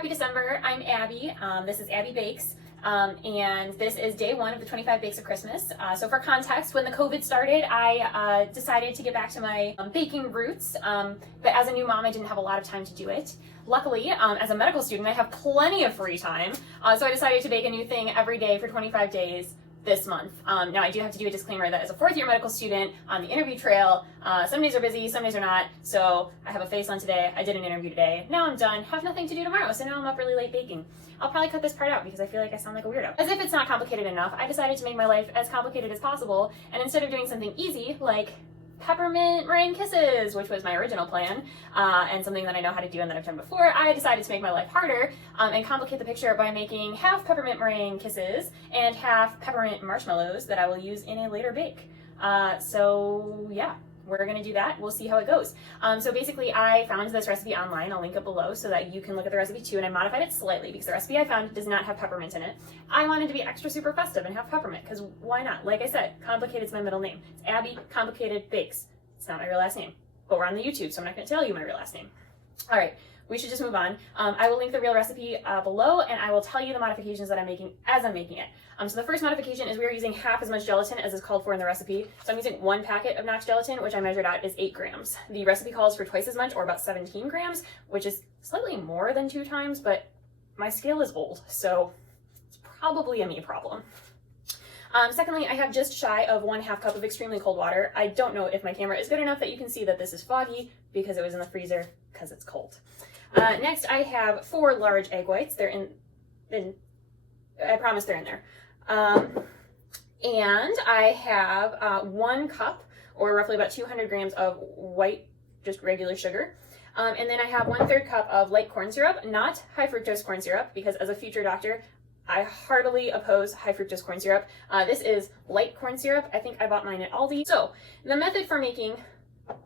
happy December. I'm Abby. This is Abby Bakes. And this is day one of the 25 Bakes of Christmas. So for context, when the COVID started, I decided to get back to my baking roots. But as a new mom, I didn't have a lot of time to do it. Luckily, as a medical student, I have plenty of free time. So I decided to bake a new thing every day for 25 days this month. Now I do have to do a disclaimer that as a fourth year medical student on the interview trail, some days are busy, some days are not. So I have a face on today. I did an interview today. Now I'm done. Have nothing to do tomorrow. So now I'm up really late baking. I'll probably cut this part out because I feel like I sound like a weirdo. As if it's not complicated enough, I decided to make my life as complicated as possible. And instead of doing something easy like peppermint meringue kisses, which was my original plan, and something that I know how to do and that I've done before, I decided to make my life harder and complicate the picture by making half peppermint meringue kisses and half peppermint marshmallows that I will use in a later bake. So yeah, we're gonna do that. We'll see how it goes. So basically I found this recipe online. I'll link it below so that you can look at the recipe too, and I modified it slightly because the recipe I found does not have peppermint in it. I wanted to be extra super festive and have peppermint because why not? Like I said, Complicated's my middle name. It's Abby Complicated Bakes. It's not my real last name, but we're on the YouTube, so I'm not gonna tell you my real last name. All right, we should just move on. I will link the real recipe below, and I will tell you the modifications that I'm making as I'm making it. So the first modification is we are using half as much gelatin as is called for in the recipe. So I'm using 1 packet of Knox gelatin, which I measured out is 8 grams. The recipe calls for twice as much, or about 17 grams, which is slightly more than 2 times, but my scale is old, so it's probably a me problem. Secondly, I have just shy of 1/2 cup of extremely cold water. I don't know if my camera is good enough that you can see that this is foggy because it was in the freezer because it's cold. Next, I have 4 large egg whites. They're in I promise they're in there. And I have 1 cup, or roughly about 200 grams of white, just regular sugar. And then I have 1/3 cup of light corn syrup, not high fructose corn syrup, because as a future doctor, I heartily oppose high fructose corn syrup. This is light corn syrup. I think I bought mine at Aldi. So the method for making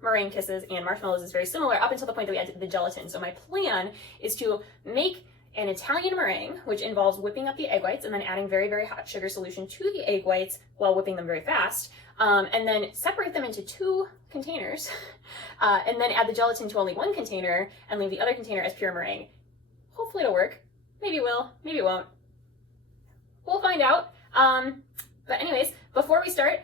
meringue kisses and marshmallows is very similar up until the point that we add the gelatin. So my plan is to make an Italian meringue, which involves whipping up the egg whites and then adding very, very hot sugar solution to the egg whites while whipping them very fast, and then separate them into 2 containers, and then add the gelatin to only 1 container and leave the other container as pure meringue. Hopefully it'll work. Maybe it will, maybe it won't. We'll find out. But anyways, before we start,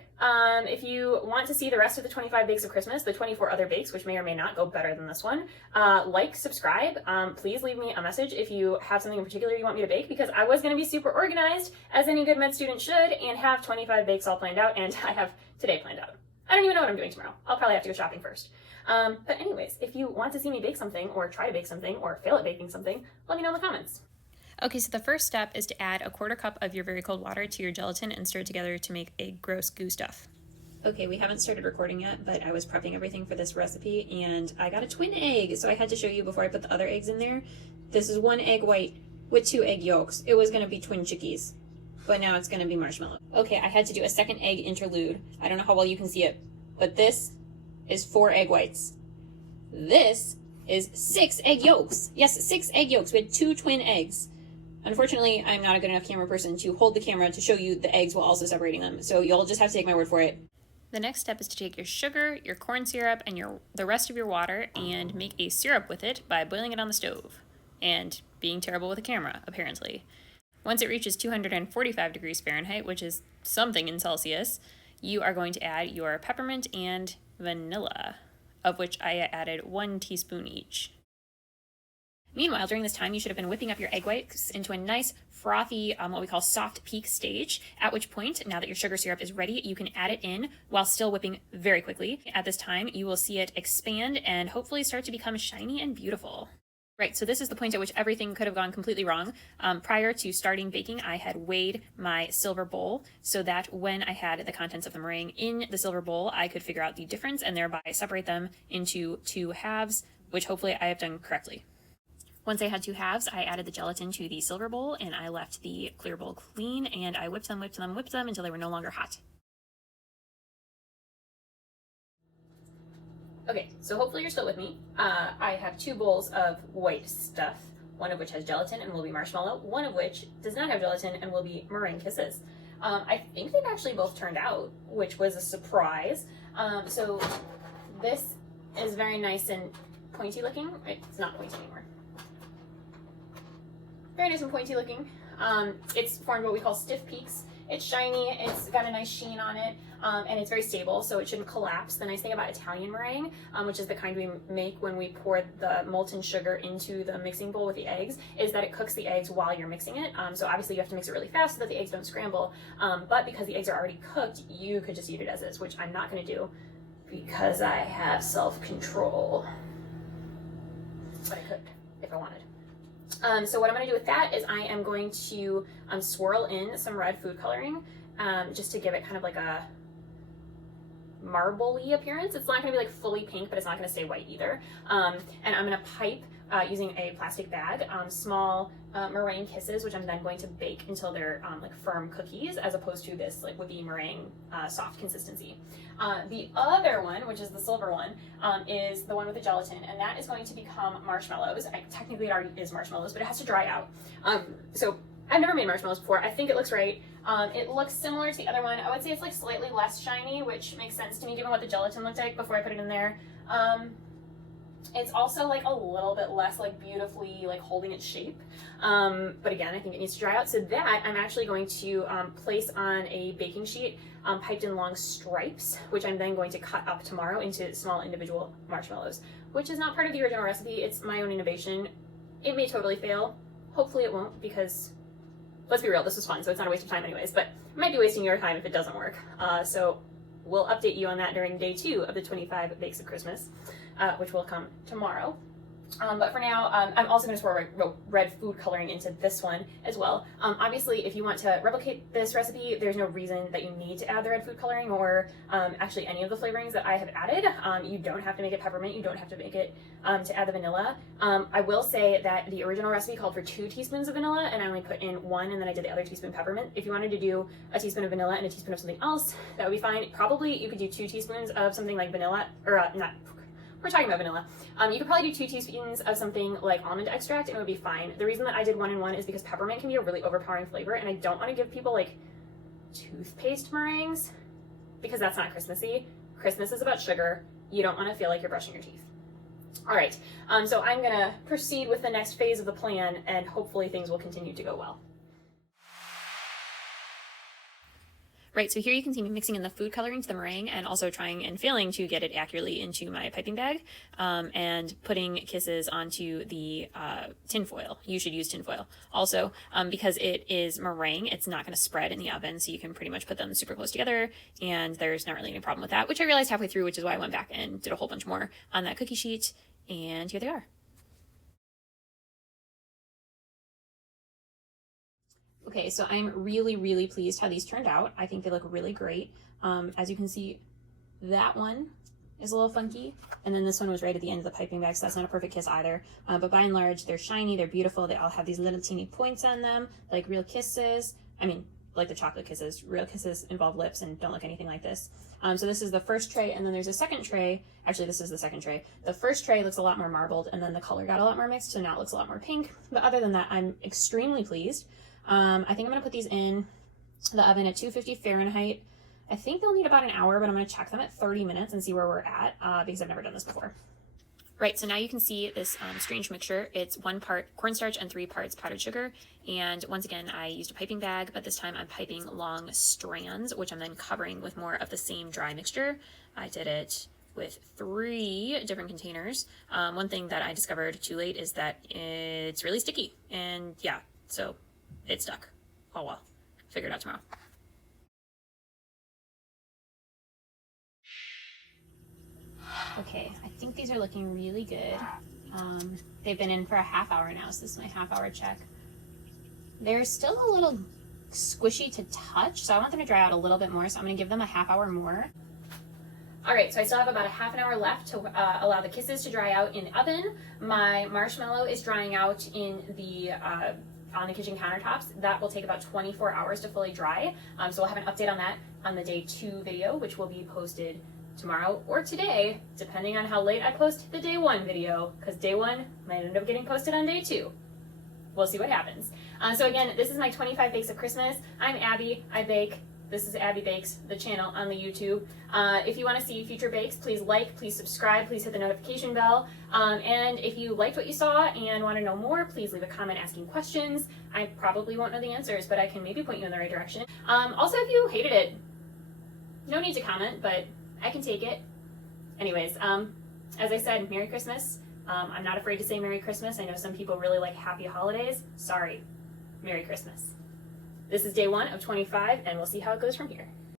if you want to see the rest of the 25 Bakes of Christmas, the 24 other bakes, which may or may not go better than this one, like, subscribe. Please leave me a message if you have something in particular you want me to bake, because I was going to be super organized, as any good med student should, and have 25 bakes all planned out, and I have today planned out. I don't even know what I'm doing tomorrow. I'll probably have to go shopping first. But anyways, if you want to see me bake something, or try to bake something, or fail at baking something, let me know in the comments. Okay, so the first step is to add 1/4 cup of your very cold water to your gelatin and stir it together to make a gross goo stuff. Okay, we haven't started recording yet, but I was prepping everything for this recipe and I got a twin egg, so I had to show you before I put the other eggs in there. This is 1 egg white with 2 egg yolks. It was gonna be twin chickies, but now it's gonna be marshmallow. Okay, I had to do a second egg interlude. I don't know how well you can see it, but this is 4 egg whites. This is 6 egg yolks. Yes, 6 egg yolks with 2 twin eggs. Unfortunately, I'm not a good enough camera person to hold the camera to show you the eggs while also separating them, so you'll just have to take my word for it. The next step is to take your sugar, your corn syrup, and the rest of your water and make a syrup with it by boiling it on the stove and being terrible with a camera, apparently. Once it reaches 245 degrees Fahrenheit, which is something in Celsius, you are going to add your peppermint and vanilla, of which I added 1 teaspoon each. Meanwhile, during this time, you should have been whipping up your egg whites into a nice, frothy, what we call soft peak stage, at which point, now that your sugar syrup is ready, you can add it in while still whipping very quickly. At this time, you will see it expand and hopefully start to become shiny and beautiful. Right, so this is the point at which everything could have gone completely wrong. Prior to starting baking, I had weighed my silver bowl so that when I had the contents of the meringue in the silver bowl, I could figure out the difference and thereby separate them into 2 halves, which hopefully I have done correctly. Once I had 2 halves, I added the gelatin to the silver bowl and I left the clear bowl clean and I whipped them until they were no longer hot. Okay, so hopefully you're still with me. I have 2 bowls of white stuff, one of which has gelatin and will be marshmallow, one of which does not have gelatin and will be meringue kisses. I think they've actually both turned out, which was a surprise. So this is very nice and pointy looking. It's not pointy anymore. very nice and pointy looking. It's formed what we call stiff peaks. It's shiny, it's got a nice sheen on it, and it's very stable, so it shouldn't collapse. The nice thing about Italian meringue, which is the kind we make when we pour the molten sugar into the mixing bowl with the eggs, is that it cooks the eggs while you're mixing it. So obviously you have to mix it really fast so that the eggs don't scramble, but because the eggs are already cooked, you could just eat it as is, which I'm not going to do because I have self-control. But I could if I wanted. So what I'm going to do with that is I am going to swirl in some red food coloring just to give it kind of like a marble-y appearance. It's not going to be like fully pink, but it's not going to stay white either. And I'm going to pipe using a plastic bag small meringue kisses, which I'm then going to bake until they're like firm cookies, as opposed to this like whippy meringue soft consistency. The other one, which is the silver one, is the one with the gelatin, and that is going to become marshmallows. Technically it already is marshmallows, but it has to dry out. So I've never made marshmallows before. I think it looks right. It looks similar to the other one. I would say it's like slightly less shiny, which makes sense to me given what the gelatin looked like before I put it in there. It's also like a little bit less like beautifully like holding its shape. But again, I think it needs to dry out. So that I'm actually going to place on a baking sheet piped in long stripes, which I'm then going to cut up tomorrow into small individual marshmallows, which is not part of the original recipe. It's my own innovation. It may totally fail. Hopefully it won't, because let's be real, this was fun, so it's not a waste of time anyways, but it might be wasting your time if it doesn't work. So we'll update you on that during day 2 of the 25 Bakes of Christmas, which will come tomorrow. But for now, I'm also going to swirl red food coloring into this one as well. Obviously, if you want to replicate this recipe, there's no reason that you need to add the red food coloring or actually any of the flavorings that I have added. You don't have to make it peppermint. You don't have to make it to add the vanilla. I will say that the original recipe called for 2 teaspoons of vanilla, and I only put in 1, and then I did the other teaspoon peppermint. If you wanted to do a teaspoon of vanilla and a teaspoon of something else, that would be fine. Probably you could do 2 teaspoons of something like vanilla, or we're talking about vanilla. You could probably do 2 teaspoons of something like almond extract and it would be fine. The reason that I did 1 and 1 is because peppermint can be a really overpowering flavor, and I don't want to give people like toothpaste meringues because that's not Christmassy. Christmas is about sugar. You don't want to feel like you're brushing your teeth. All right, so I'm gonna proceed with the next phase of the plan, and hopefully things will continue to go well. Right, so here you can see me mixing in the food coloring to the meringue and also trying and failing to get it accurately into my piping bag, and putting kisses onto the tin foil. You should use tin foil. Also, because it is meringue, it's not going to spread in the oven, so you can pretty much put them super close together, and there's not really any problem with that, which I realized halfway through, which is why I went back and did a whole bunch more on that cookie sheet, and here they are. Okay, so I'm really, really pleased how these turned out. I think they look really great. As you can see, that one is a little funky, and then this one was right at the end of the piping bag, so that's not a perfect kiss either. But by and large, they're shiny, they're beautiful, they all have these little teeny points on them, like real kisses. I mean, like the chocolate kisses. Real kisses involve lips and don't look anything like this. So this is the first tray, and then there's a second tray. Actually, this is the second tray. The first tray looks a lot more marbled, and then the color got a lot more mixed, so now it looks a lot more pink. But other than that, I'm extremely pleased. I think I'm going to put these in the oven at 250 Fahrenheit. I think they'll need about an hour, but I'm going to check them at 30 minutes and see where we're at, because I've never done this before. Right, so now you can see this strange mixture. It's 1 part cornstarch and 3 parts powdered sugar. And once again, I used a piping bag, but this time I'm piping long strands, which I'm then covering with more of the same dry mixture. I did it with 3 different containers. One thing that I discovered too late is that it's really sticky. And yeah, so it stuck. Oh well, figure it out tomorrow. Okay, I think these are looking really good. They've been in for a half hour now, so this is my half-hour check. They're still a little squishy to touch, so I want them to dry out a little bit more, so I'm going to give them a half hour more. All right, so I still have about a half an hour left to allow the kisses to dry out in the oven. My marshmallow is drying out in the on the kitchen countertops. That will take about 24 hours to fully dry. So we'll have an update on that on the day 2 video, which will be posted tomorrow or today, depending on how late I post the day 1 video, because day 1 might end up getting posted on day 2. We'll see what happens. So again, this is my 25 Bakes of Christmas. I'm Abby, I bake. This is Abby Bakes, the channel on the YouTube. If you want to see future bakes, please like, please subscribe, please hit the notification bell. And if you liked what you saw and want to know more, please leave a comment asking questions. I probably won't know the answers, but I can maybe point you in the right direction. Also, if you hated it, no need to comment, but I can take it. Anyways, as I said, Merry Christmas. I'm not afraid to say Merry Christmas. I know some people really like Happy Holidays. Sorry. Merry Christmas. This is day 1 of 25, and we'll see how it goes from here.